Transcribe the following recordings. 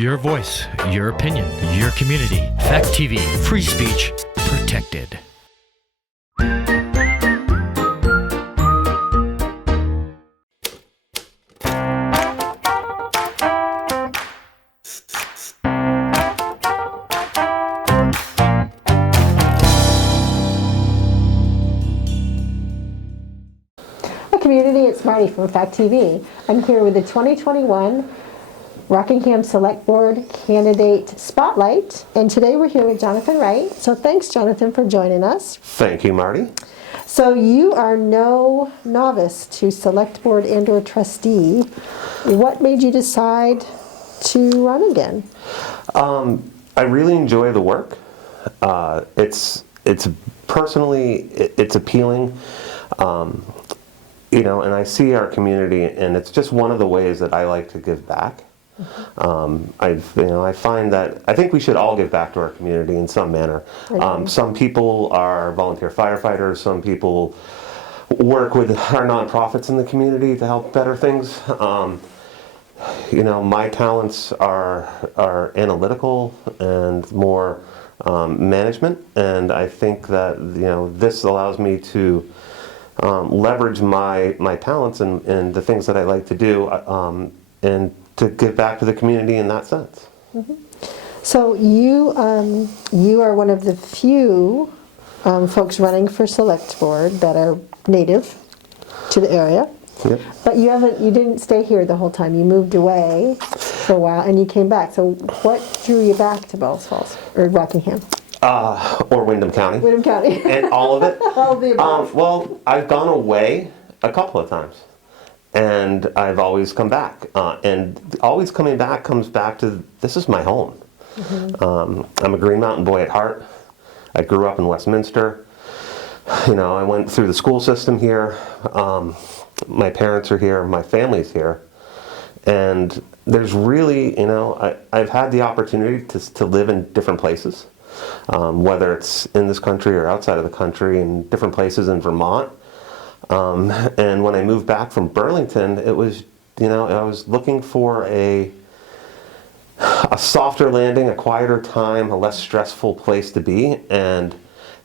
Your voice, your opinion, your community. Fact TV, free speech, protected. Community, it's Marty from Fact TV. I'm here with the 2021 Rockingham Select Board Candidate Spotlight, and today we're here with Jonathan Wright. So thanks, Jonathan, for joining us. Thank you, Marty. So you are no novice to Select Board and/or trustee. What made you decide to run again? I really enjoy the work. It's personally, it's appealing. And I see our community, and it's just one of the ways that I like to give back. I find that I think we should all give back to our community in some manner. Some people are volunteer firefighters. Some people work with our nonprofits in the community to help better things. My talents are analytical and more management, and I think that this allows me to leverage my talents and the things that I like to do, and to give back to the community in that sense. Mm-hmm. So you are one of the few folks running for Select Board that are native to the area. Yep. But you didn't stay here the whole time. You moved away for a while and you came back. So what drew you back to Bells Falls or Rockingham? Or Windham County. Windham County. And all of it. All of the above. Well, I've gone away a couple of times, and I've always come back. And always coming back comes back to, this is my home. Mm-hmm. I'm a Green Mountain boy at heart. I grew up in Westminster. I went through the school system here. My parents are here. My family's here. And there's really, I've had the opportunity to live in different places. Whether it's in this country or outside of the country, in different places in Vermont. And when I moved back from Burlington, it was, I was looking for a softer landing, a quieter time, a less stressful place to be. And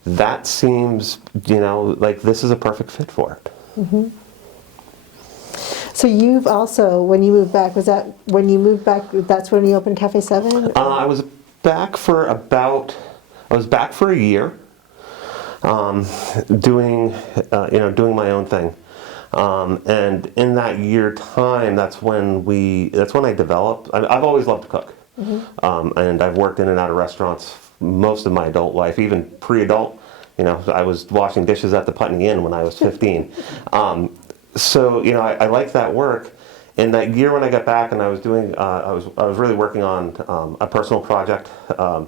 that seems, like this is a perfect fit for it. Mm-hmm. So you've also, when you moved back, that's when you opened Cafe 7? I was back for a year, doing my own thing, and in that year time, that's when I developed. I've always loved to cook, mm-hmm. And I've worked in and out of restaurants most of my adult life, even pre-adult. I was washing dishes at the Putney Inn when I was 15. So I liked that work. In that year when I got back, and I was doing, I was really working on a personal project. I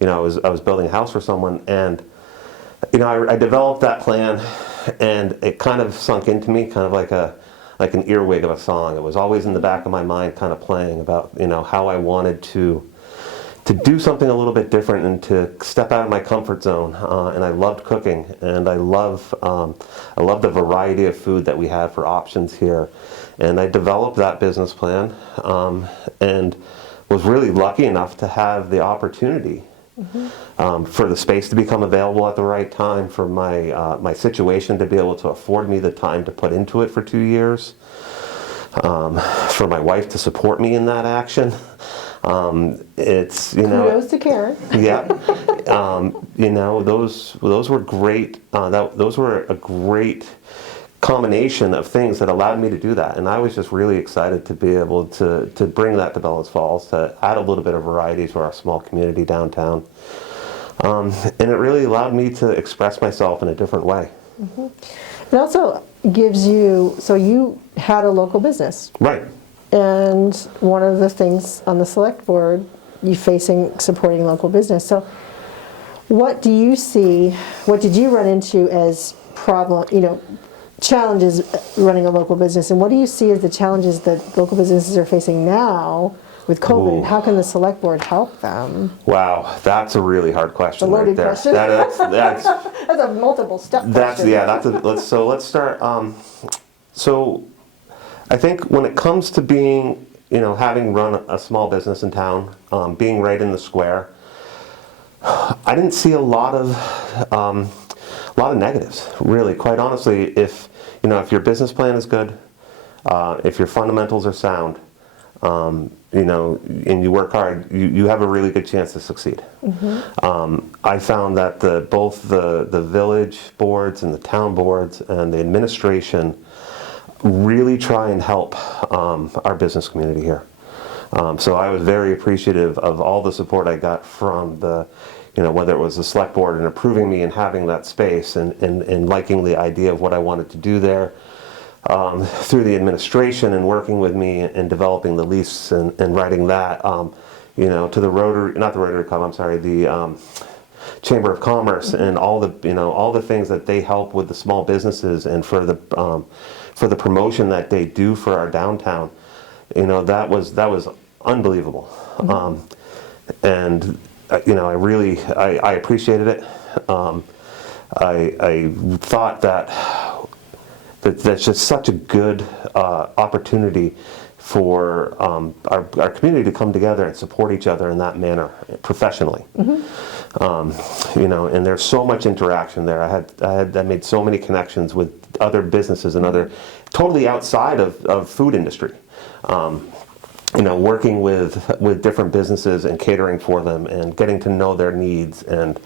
was building a house for someone, and I developed that plan, and it kind of sunk into me, kind of like an earwig of a song. It was always in the back of my mind, kind of playing about how I wanted to do something a little bit different and to step out of my comfort zone. And I loved cooking, and I love the variety of food that we have for options here. And I developed that business plan, and was really lucky enough to have the opportunity, mm-hmm. For the space to become available at the right time, for my situation to be able to afford me the time to put into it for 2 years, for my wife to support me in that action. It's kudos to Karen. Yeah, those were great. Those were a great combination of things that allowed me to do that, and I was just really excited to be able to bring that to Bellows Falls, to add a little bit of variety to our small community downtown, and it really allowed me to express myself in a different way. Mm-hmm. It also gives you, so you had a local business, right? And one of the things on the select board, you facing supporting local business. So what do you see, what did you run into as challenges running a local business, and what do you see as the challenges that local businesses are facing now with COVID? Ooh. And how can the select board help them? Wow, that's a really hard question. A loaded right there. question. That's that's a multiple step question. Let's start. So I think when it comes to being, having run a small business in town, being right in the square, I didn't see a lot of negatives, really. Quite honestly, if your business plan is good, if your fundamentals are sound, and you work hard, you have a really good chance to succeed. I found that both the village boards and the town boards and the administration really try and help our business community here. So I was very appreciative of all the support I got from whether it was the select board and approving me and having that space and liking the idea of what I wanted to do there, through the administration and working with me and developing the lease and writing that, to the Rotary, not the Rotary Club, I'm sorry, the Chamber of Commerce and all the things that they help with the small businesses and for the promotion that they do for our downtown. That was unbelievable. And I appreciated it. I thought that's just such a good opportunity for our community to come together and support each other in that manner professionally. And there's so much interaction there. I made so many connections with other businesses and other totally outside of food industry. Working with different businesses and catering for them and getting to know their needs and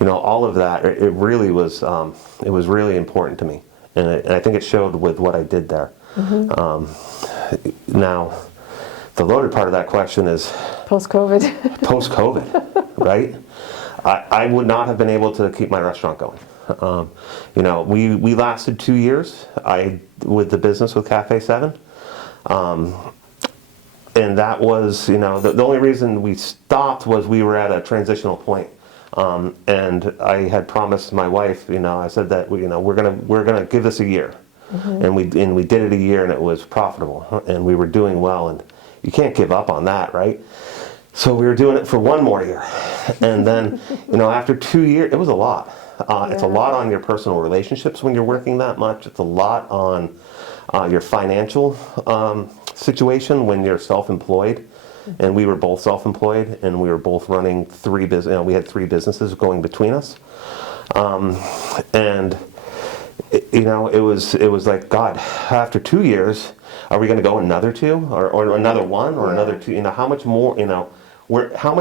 all of that. It really was really important to me, and I think it showed with what I did there. Now, the loaded part of that question is post-COVID. Post-COVID, right? I would not have been able to keep my restaurant going. We lasted 2 years. With the business with Cafe 7. And that was, the only reason we stopped was we were at a transitional point. And I had promised my wife, I said that we're gonna give this a year. And we did it a year, and it was profitable, and we were doing well, and you can't give up on that, right? So we were doing it for one more year, and then after 2 years, it was a lot. It's a lot on your personal relationships when you're working that much. It's a lot on your financial situation when you're self-employed, and we were both self-employed, and we were both running three business. We had three businesses going between us, and it was like, God, after 2 years, are we going to go another two, or another one, or another two? How much more? How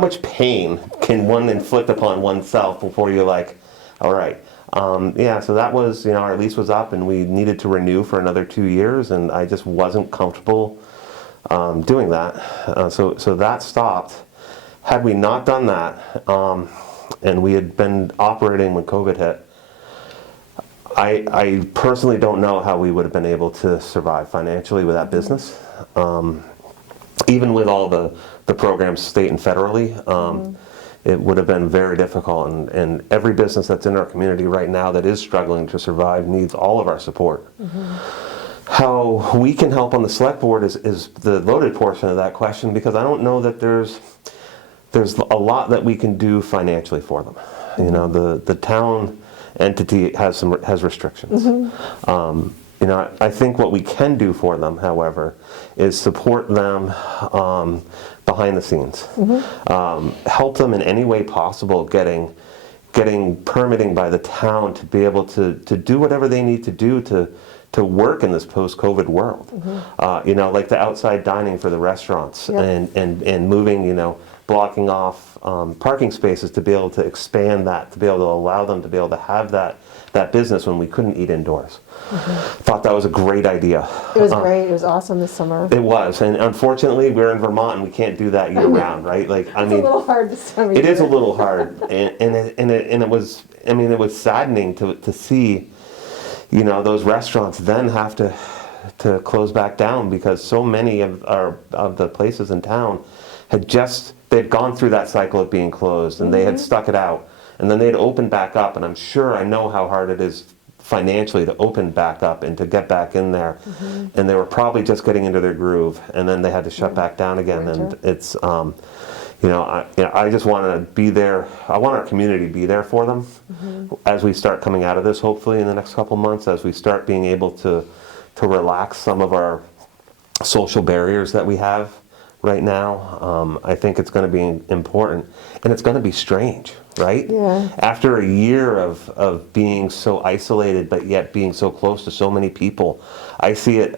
much pain can one inflict upon oneself before you're like, all right. So that was, our lease was up and we needed to renew for another 2 years, and I just wasn't comfortable doing that. So that stopped. Had we not done that, and we had been operating when COVID hit, I personally don't know how we would have been able to survive financially with that business. Even with all the programs state and federally, it would have been very difficult, and every business that's in our community right now that is struggling to survive needs all of our support. How we can help on the select board is the loaded portion of that question, because I don't know that there's a lot that we can do financially for them. The town entity has restrictions. I think what we can do for them, however, is support them behind the scenes. Help them in any way possible getting permitting by the town to be able to do whatever they need to do to work in this post-COVID world. Like the outside dining for the restaurants, and moving, blocking off parking spaces to be able to expand that, to be able to allow them to be able to have that business when we couldn't eat indoors. Thought that was a great idea. It was great. It was awesome this summer. It was, and unfortunately, we're in Vermont and we can't do that year round, right? It's a little hard this time of year. It is a little hard, and it was. It was saddening to see, those restaurants then have to close back down, because so many of the places in town they'd gone through that cycle of being closed, and they had stuck it out, and then they'd open back up, and I know how hard it is financially to open back up and to get back in there, and they were probably just getting into their groove, and then they had to shut back down again. And it's I just want to be there. I want our community to be there for them as we start coming out of this, hopefully in the next couple months, as we start being able to relax some of our social barriers that we have right now. I think it's going to be important, and it's going to be strange, right? Yeah. After a year of being so isolated, but yet being so close to so many people, I see it.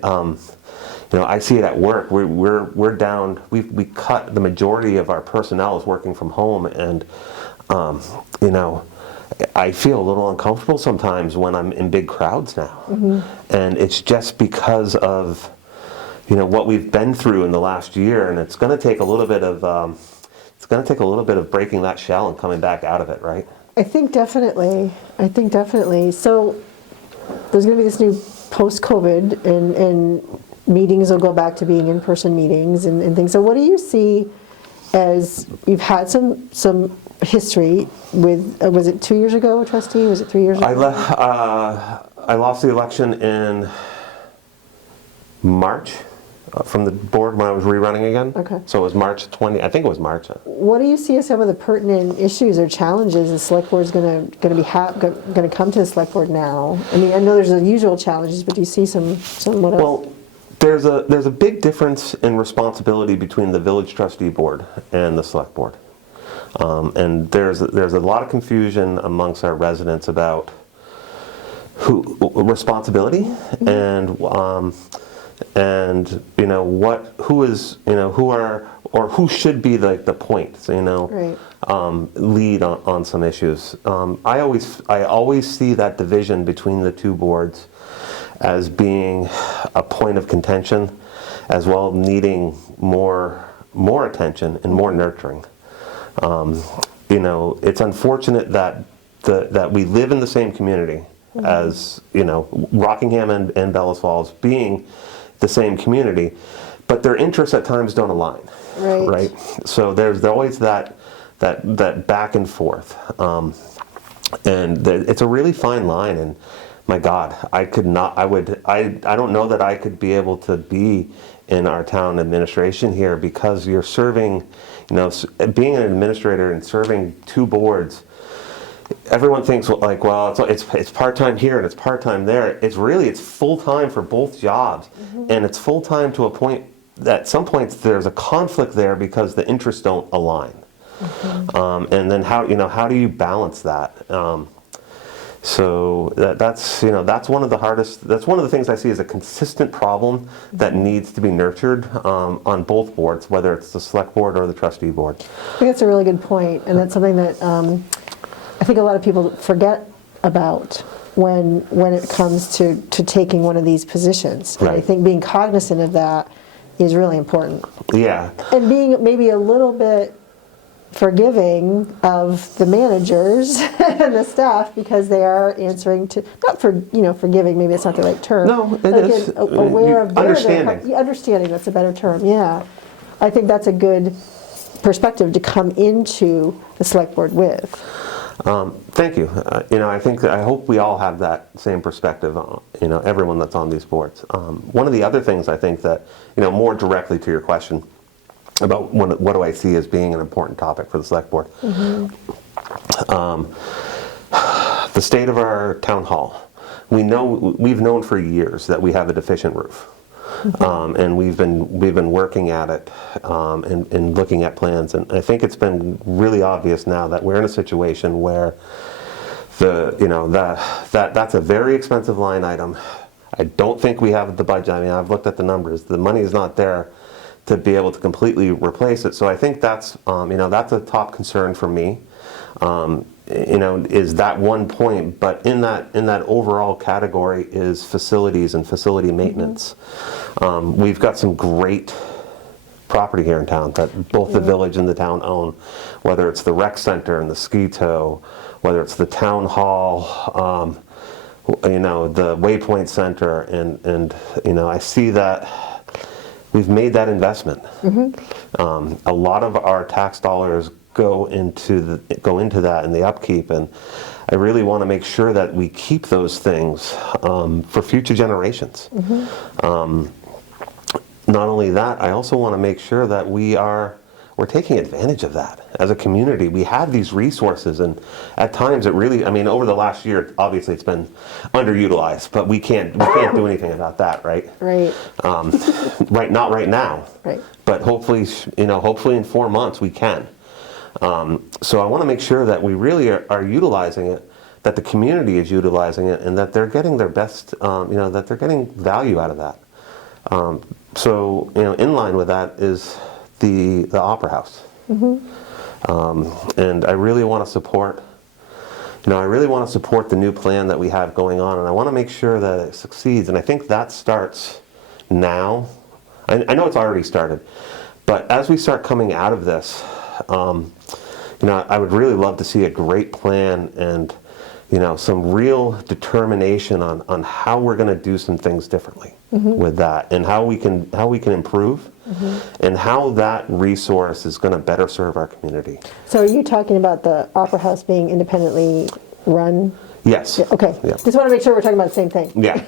I see it at work. We're down. We cut the majority of our personnel is working from home, and I feel a little uncomfortable sometimes when I'm in big crowds now, and it's just because of what we've been through in the last year, and it's going to take a little bit of breaking that shell and coming back out of it, right? I think definitely. So there's going to be this new post-COVID, and meetings will go back to being in-person meetings and things. So what do you see as you've had some history with, was it 2 years ago, trustee? Was it 3 years ago? I lost the election in March from the board when I was rerunning again. Okay. So it was March 20, I think it was March. What do you see as some of the pertinent issues or challenges the select board is going to come to the select board now? I mean, I know there's the usual challenges, but do you see some what else? Well, there's a big difference in responsibility between the village trustee board and the select board, and there's a lot of confusion amongst our residents about responsibility who should be the point, Right. lead on some issues. I always see that division between the two boards as being a point of contention, as well needing more attention and more nurturing. It's unfortunate that we live in the same community as Rockingham and Bellas Falls being the same community, but their interests at times don't align. Right. So there's always that back and forth, and it's a really fine line. And my God, I don't know that I could be able to be in our town administration here, because you're serving, being an administrator and serving two boards. Everyone thinks it's part-time here and it's part-time there. It's full-time for both jobs, and it's full-time to a point that at some points there's a conflict there because the interests don't align. And then how do you balance that? So that's one of the hardest. That's one of the things I see as a consistent problem that needs to be nurtured on both boards, whether it's the select board or the trustee board. I think that's a really good point, and that's something that I think a lot of people forget about when it comes to taking one of these positions. Right. And I think being cognizant of that is really important. Yeah. And being maybe a little bit forgiving of the managers and the staff, because they are answering to, not for forgiving, maybe it's not the right term. No, but it is. Aware of Understanding. Understanding, that's a better term, yeah. I think that's a good perspective to come into the select board with. Thank you. I hope we all have that same perspective, everyone that's on these boards. One of the other things I think that, more directly to your question about what do I see as being an important topic for the select board. The state of our town hall. We've known for years that we have a deficient roof. And we've been working at it and looking at plans, and I think it's been really obvious now that we're in a situation where that's a very expensive line item. I don't think we have the budget. I mean, I've looked at the numbers. The money is not there to be able to completely replace it. So I think that's that's a top concern for me. Is that one point, but in that overall category is facilities and facility maintenance. We've got some great property here in town that both the village and the town own, whether it's the rec center and the ski tow, whether it's the town hall, the Waypoint Center, and I see that we've made that investment. A lot of our tax dollars go into that and the upkeep, and I really want to make sure that we keep those things for future generations. Not only that, I also want to make sure that we are we're taking advantage of that as a community. We have these resources, and at times it really, I mean, over the last year, obviously it's been underutilized, but we can't do anything about that, right? Right. Right, not right now. Right. But hopefully, hopefully in 4 months we can. So I want to make sure that we really are utilizing it, that the community is utilizing it, and that they're getting their best, that they're getting value out of that. So, in line with that is the Opera House. And I really want to support, the new plan that we have going on, and I want to make sure that it succeeds. And I think that starts now. I know it's already started, but as we start coming out of this, I would really love to see a great plan and, some real determination on how we're going to do some things differently with that, and how we can improve, and how that resource is going to better serve our community. So are you talking about the Opera House being independently run? Yes. Okay. Yeah. Just want to make sure we're talking about the same thing. Yeah.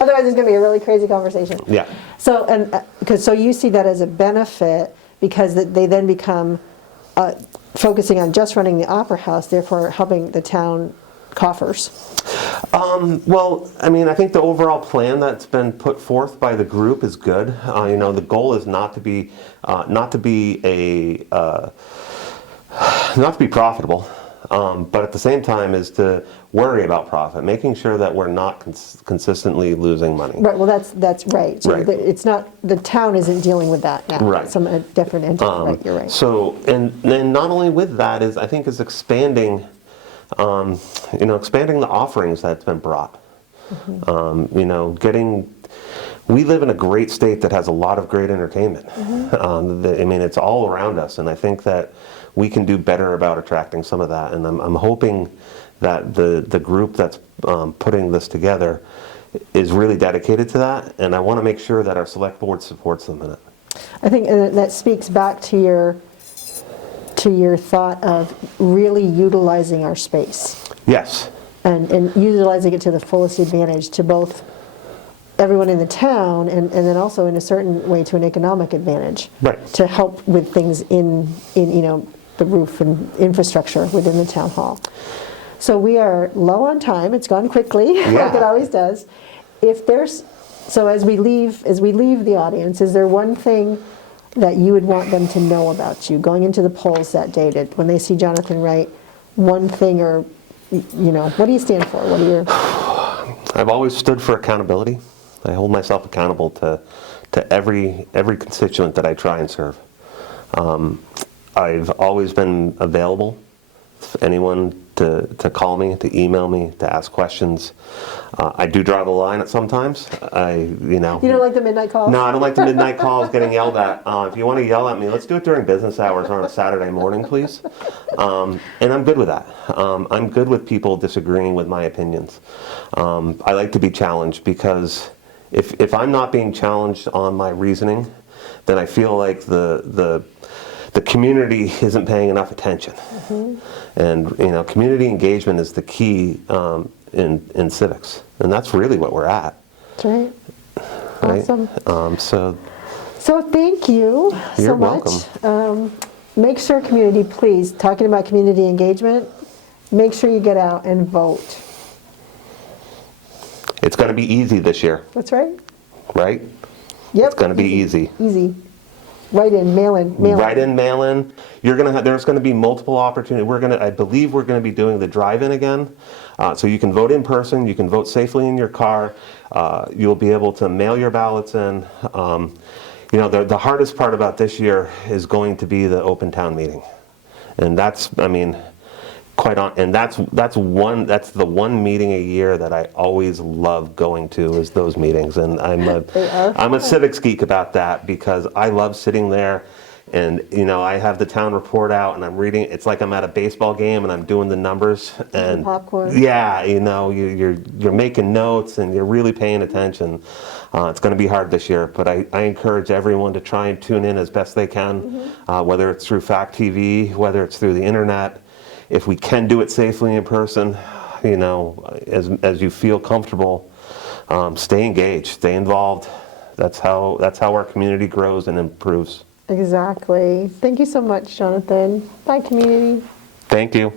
Otherwise, it's going to be a really crazy conversation. Yeah. So, so you see that as a benefit because they then become focusing on just running the Opera House, therefore helping the town coffers. Well, I mean, I think the overall plan that's been put forth by the group is good. The goal is not to be profitable, but at the same time is to worry about profit, making sure that we're not consistently losing money. Right. Well, that's right. So Right. it's not, the town isn't dealing with that now. Right. Some different entity. Right. You're right. So, and then not only with that is expanding, expanding the offerings that's been brought. We live in a great state that has a lot of great entertainment. It's all around us, and I think that we can do better about attracting some of that. And I'm hoping that the group that's putting this together is really dedicated to that, and I want to make sure that our select board supports them in it. I think that speaks back to your thought of really utilizing our space. Yes. And utilizing it to the fullest advantage to both everyone in the town and then also in a certain way to an economic advantage. Right. To help with things in the roof and infrastructure within the town hall. So we are low on time. It's gone quickly, like it always does. So as we leave the audience, is there one thing that you would want them to know about you going into the polls that day, when they see Jonathan Wright? One thing, or what do you stand for? What are your? I've always stood for accountability. I hold myself accountable to every constituent that I try and serve. I've always been available for anyone to call me, to email me, to ask questions. I do draw the line at sometimes. You don't like the midnight calls? No, I don't like the midnight calls getting yelled at. If you want to yell at me, let's do it during business hours or on a Saturday morning, please. And I'm good with that. I'm good with people disagreeing with my opinions. I like to be challenged because if I'm not being challenged on my reasoning, then I feel like the community isn't paying enough attention. And community engagement is the key in civics, and that's really what we're at. That's right. Awesome. So thank you so much. Welcome. Make sure, community, please, talking about community engagement, make sure you get out and vote. It's going to be easy this year. That's right. Right? Yep. It's going to be easy. Easy. Write in, mail in. Write in, mail in. There's going to be multiple opportunities. I believe we're going to be doing the drive-in again. So you can vote in person. You can vote safely in your car. You'll be able to mail your ballots in. The hardest part about this year is going to be the open town meeting, and that's the one meeting a year that I always love going to, is those meetings. And I'm a civics geek about that, because I love sitting there and I have the town report out and I'm reading. It's like I'm at a baseball game and I'm doing the numbers and popcorn. Yeah, you're making notes and you're really paying attention. It's going to be hard this year, but I encourage everyone to try and tune in as best they can, whether it's through Fact TV, whether it's through the internet. If we can do it safely in person, as you feel comfortable, stay engaged, stay involved. That's how our community grows and improves. Exactly. Thank you so much, Jonathan. Bye, community. Thank you.